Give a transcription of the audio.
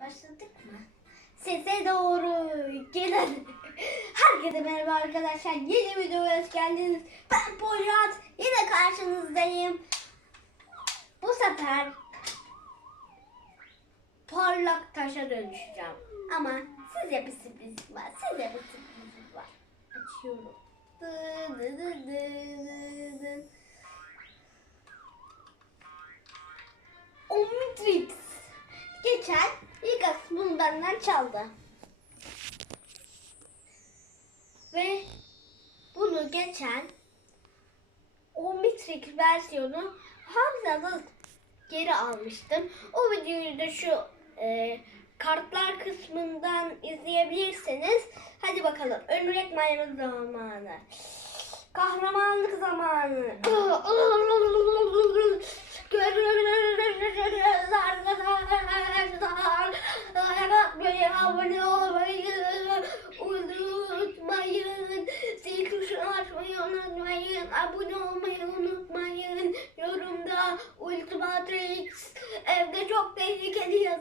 Başladık mı? Sese doğru gelin. Herkese merhaba arkadaşlar. Yeni videoya hoş geldiniz. Ben Poyraz. Yine karşınızdayım. Bu sefer parlak taşa dönüşeceğim. Ama size bir sürpriz var. Size bir sürpriz var. Açıyorum. Omnitrix. Geçen Ligas bunu benden çaldı. Ve bunu geçen Omnitrix versiyonu Hamza'dan geri almıştım. O videoyu da şu e, kartlar kısmından izleyebilirsiniz. Hadi bakalım. Örümcek maymun zamanı. Kahramanlık zamanı. unutmayın. Abone olmayı unutmayın. Yorumda Ultimatrix evde çok tehlikeli yazın.